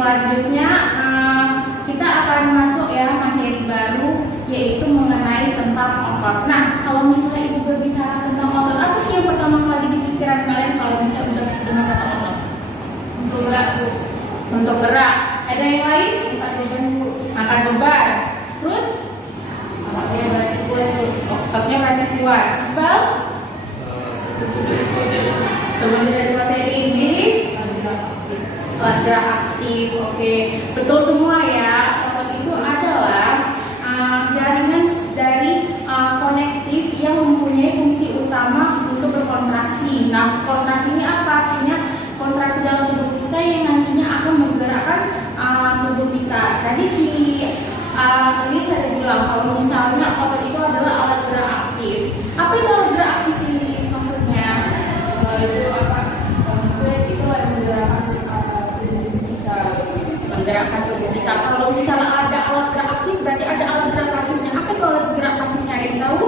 selanjutnya kita akan masuk ya materi baru, yaitu mengenai tentang otot. Nah, kalau misalnya ibu berbicara tentang otot, apa sih yang pertama kali di pikiran kalian kalau misalnya udah dengar kata otot? Untuk gerak, Bu. Untuk gerak. Ada yang lain? Angkat beban, Bu. Angkat beban. Terus? Ototnya berarti kuat, Bu. Ototnya berarti kuat. Iqbal? Teman dari materi Inggris? Alat gerak aktif. Oke, betul semua ya. Otot itu adalah jaringan dari konektif yang mempunyai fungsi utama untuk berkontraksi. Nah, kontraksi ini apa? Artinya kontraksi dalam tubuh kita yang nantinya akan menggerakkan tubuh kita. Tadi ini saya bilang kalau misalnya otot itu adalah alat gerak aktif. Apa itu alat gerak aktif ini maksudnya? Itu apa? Itu menggerakkan menggerakkan tubuh kita. Kalau misalnya ada alat gerak aktif, berarti ada alat gerak pasifnya. Apa itu alat gerak pasifnya? Ada yang tahu?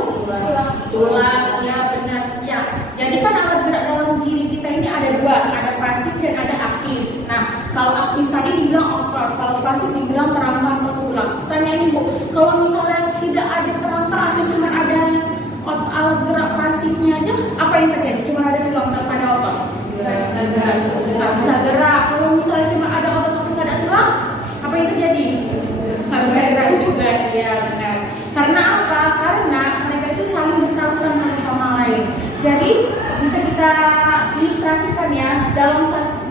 Tulang. Ya benar. Ya. Jadi kan alat gerak dalam diri kita ini ada dua, ada pasif dan ada aktif. Nah, kalau aktif tadi dibilang otot, kalau pasif dibilang kerangka atau tulang. Tanya ini, Bu, kalau misalnya tidak ada kerangka atau cuma ada alat gerak pasifnya aja, apa yang terjadi? Cuma ada tulang tanpa ada otot. Nggak bisa gerak. Kalau misalnya cuma ada otot tapi nggak ada tulang, apa yang terjadi? Nggak bisa gerak juga. Iya benar. Karena apa? Karena mereka itu saling bertautan satu sama lain. Jadi bisa kita ilustrasikan ya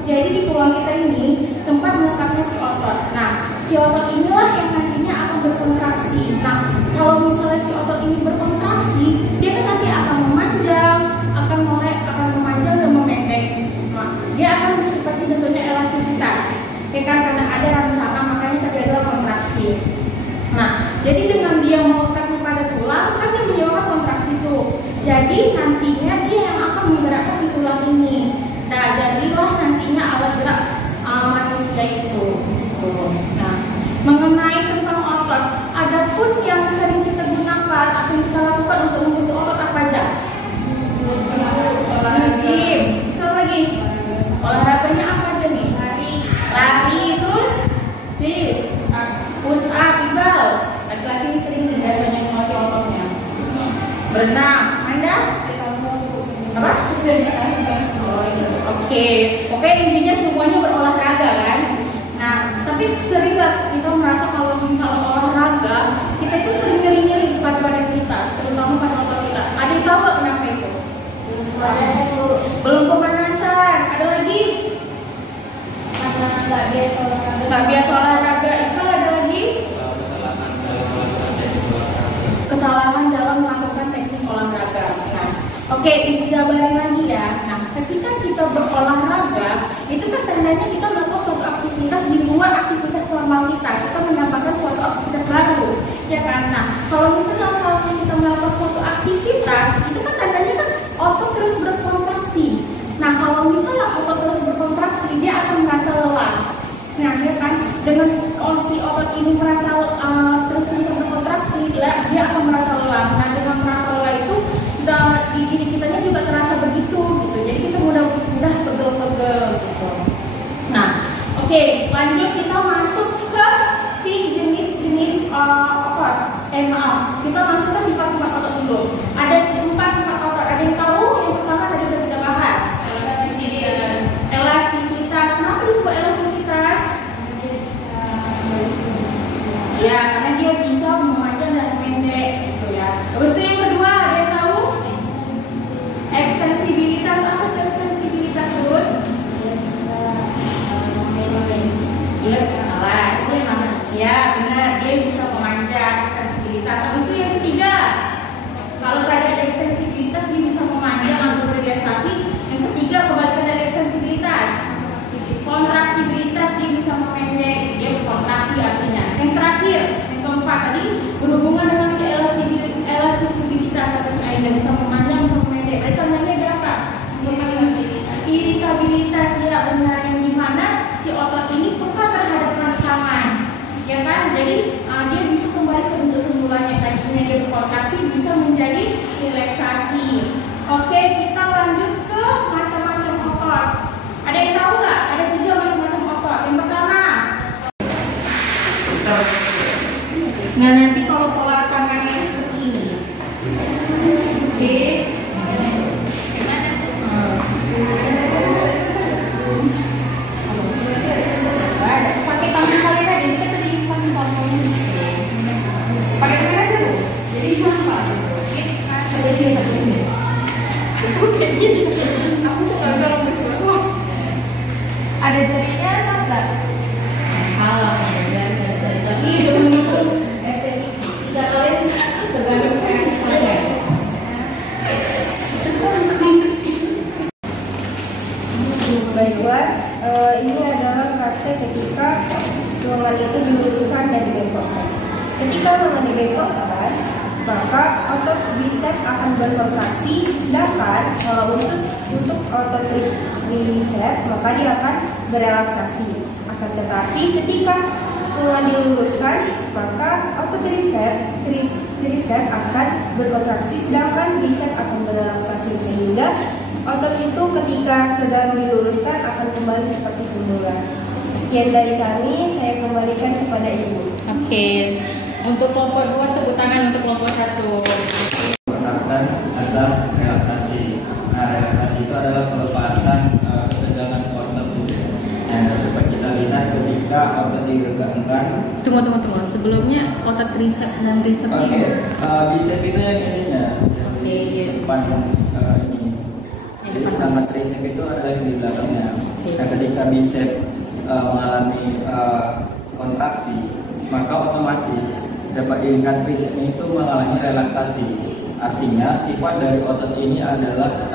jadi di tulang kita ini tempat melekatnya si otot. Nah, si otot inilah yang nantinya akan berkontraksi. Nah, kalau misalnya si otot ini berkontraksi, dia kan nanti akan memanjang, akan memanjang dan memendek. Nah, dia akan seperti bentuknya elastisitas. Ya kan, karena ada rangsangan makanya terjadi kontraksi. Nah, jadi dengan dia melekat pada tulang, kan dia menyebabkan kontraksi itu. Jadi nantinya dia yang akan menggerakkan si tulang ini. Nah, jadilah nantinya alat gerak manusia itu. Nah, mengenai tentang otot, adapun yang sering kita gunakan atau kita lakukan untuk membentuk otot apa aja? Gym. Bisa lagi? Olahraganya apa aja nih? Lari, terus push up, Iqbal. Laki-laki ini sering biasanya melatih ototnya. Berenang, Anda? Apa? Oke, intinya semuanya berolahraga kan. Nah, tapi sering nggak kita merasa kalau misalnya olahraga kita itu sering nyeri-nyeri pada badan kita, terutama pada otot kita. Ada yang tahu nggak kenapa itu? Belum pemanasan. Ada lagi? Nggak biasa olahraga. Itu ada lagi? Kesalahan dalam melakukan teknik olahraga. Nah, oke, ibu jabarin lagi ya. Nah, ketika kita berolahraga, itu kan tandanya kita melakukan suatu aktivitas di luar aktivitas normal kita. Kita menambahkan suatu aktivitas baru, ya kan? Nah, kalau misalnya kita melakukan suatu aktivitas, itu kan tandanya kan otot terus berkontraksi. Nah, kalau misalnya otot terus berkontraksi, dia akan merasa lelah. Nah, ya kan? Dengan si otot ini merasa terus berkontraksi, dia akan merasa lelah. Nah, dengan merasa lelah itu di diri kitanya juga terasa begitu gitu. Jadi kita mudah pegel-pegel gitu. Nah, oke, lanjut kita masuk ke si jenis-jenis otot. Kita masuk ke sifat-sifat otot dulu. Ada 4 sifat otot. Ada yang tahu? Yang pertama tadi sudah kita bahas. Elastisitas. Kenapa disebut elastisitas? Ya, karena dia bisa memanjang dan pendek gitu ya. Terus yang kedua, ada yang tahu? Ekstensibilitas. Apa itu ekstensibilitas, Bud? Iya, salah. Itu yang mana? Ya, benar. Dia bisa memanjang, ekstensibilitas. Habis itu yang ketiga, kalau tadi ada ekstensibilitas, dia bisa memanjang atau berdiasasi. Yang ketiga, kebalikan dari ekstensibilitas. Kontraktibilitas, dia bisa memendek, dia berkontraksi artinya. Yang terakhir, yang keempat tadi berhubungan dengan si elastisibilitas atau si air bisa memanjang, bisa memendek. Berarti tandanya ada apa? Iritabilitas, ya benar, yang dimana si otot ini peka terhadap rangsangan, ya kan? Jadi dia bisa kembali ke bentuk semulanya. Tadinya dia berkontraksi bisa menjadi relaksasi. Oke, kita lanjut ke macam-macam otot. Ada yang tahu nggak? Ada 3 macam-macam otot. Yang pertama Nah nanti kalau pola tangannya seperti ini. Oke. Pakai tangan kalian aja, kita tadi pas tangan. Pakai tangan aja loh. Jadi apa? Sampai sini sampai sini. Aku nggak tahu besok. Ada jarinya atau enggak? Salah ya, tapi udah mendukung estetik. Tidak kalian tergantung kreatif saja. Baiklah, ini adalah praktek ketika lengan itu diluruskan dan dibengkokkan. Ketika lengan dibengkokkan, maka otot bicep akan berkontraksi, sedangkan untuk otot tricep maka dia akan berelaksasi. Akan tetapi ketika lengan diluruskan, maka otot tricep akan berkontraksi, sedangkan bicep akan berelaksasi, sehingga otot itu ketika sedang diluruskan akan kembali seperti semula. Sekian dari kami, saya kembalikan kepada Ibu. Oke. Untuk kelompok 2 tepuk tangan untuk kelompok 1. Perhatikan adalah relaksasi. Nah, relaksasi itu adalah pelepasan ketegangan otot tubuh. Yang dapat kita lihat ketika otot diregangkan. Tunggu. Sebelumnya otot tricep dan bicep. Oke. Bicep itu yang ininya. Oke, iya. Depan ini. Jadi sedangkan tricep itu adalah yang di belakangnya. Nah, ketika bicep mengalami kontraksi, maka otomatis dapat dilihat tricep itu mengalami relaksasi. Artinya sifat dari otot ini adalah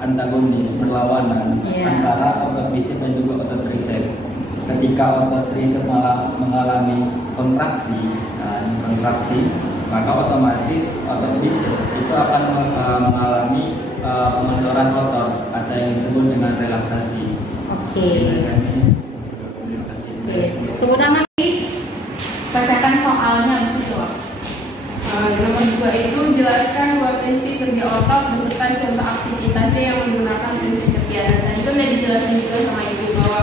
antagonis, berlawanan antara otot bicep dan juga otot tricep. Ketika otot tricep mengalami kontraksi, maka otomatis otot bicep itu akan mengalami pengendoran otot atau yang disebut dengan relaksasi. Oke. Tepuk tangan, please. Bacakan soalnya habis itu. Nomor 2 itu jelaskan 2 prinsip kerja otot beserta contoh aktivitasnya yang menggunakan prinsip kerja. Tadi kan udah dijelasin juga sama Ibu bahwa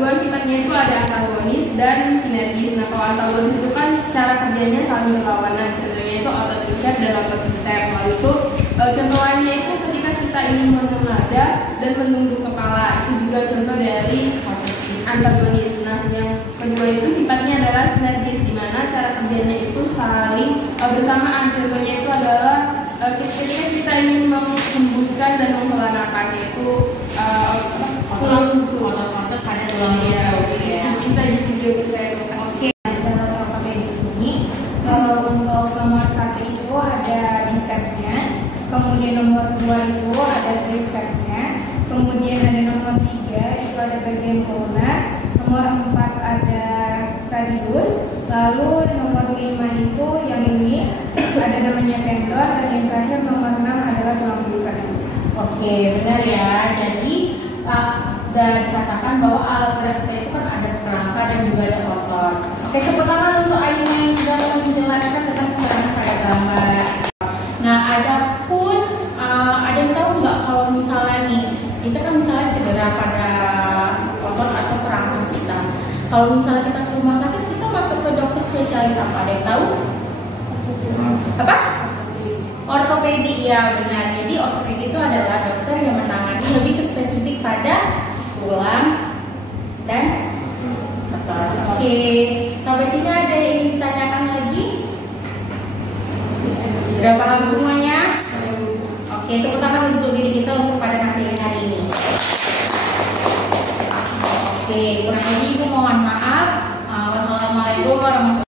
2 sifatnya itu ada antagonis dan sinergis. Nah, kalau antagonis itu kan cara kerjanya saling berlawanan. Contohnya itu otot bicep dan otot tricep. Lalu itu contoh lainnya itu ketika kita ingin menengadah dan menunduk kepala, itu juga contoh dari antagonis. Nah, yang kedua itu sifatnya adalah sinergis, di mana cara kerjanya itu saling bersamaan. Contohnya itu adalah ketika kita ingin menghembuskan dan menghela nafas, yaitu tulang rusuk. Otot pada tulang rusuk ya. Kita juga bisa itu. Oke, dalam pakai ini untuk nomor 1 itu ada bicepnya, kemudian nomor 2 itu ada tricepnya, kemudian ada nomor 3 itu ada bagian ulnar, nomor 4 ada radius, lalu nomor 5 itu yang ini ada namanya tendon, dan yang terakhir nomor 6 adalah tulang belakang. Oke, benar ya. Jadi dan dikatakan bahwa alat gerak kita itu kan ada kerangka dan juga ada otot. Oke, tepuk tangan untuk Aina yang sudah menjelaskan tentang keterangan pada gambar. Nah, ada yang tahu nggak kalau misalnya nih kita kan misalnya cedera pada otot atau kerangka kita. Kalau misalnya kita ke rumah sakit, kita masuk ke dokter spesialis apa? Ada yang tahu? Apa? Ortopedi, ya benar. Jadi ortopedi itu adalah dokter yang menangani lebih ke spesifik pada tulang dan otot. Oke, sampai sini ada yang ingin ditanyakan lagi? Sudah paham semuanya? Oke, tepuk tangan untuk diri kita untuk pada materi hari ini. Oke, kurang lebih Ibu mohon maaf. Wassalamualaikum warahmatullahi wabarakatuh.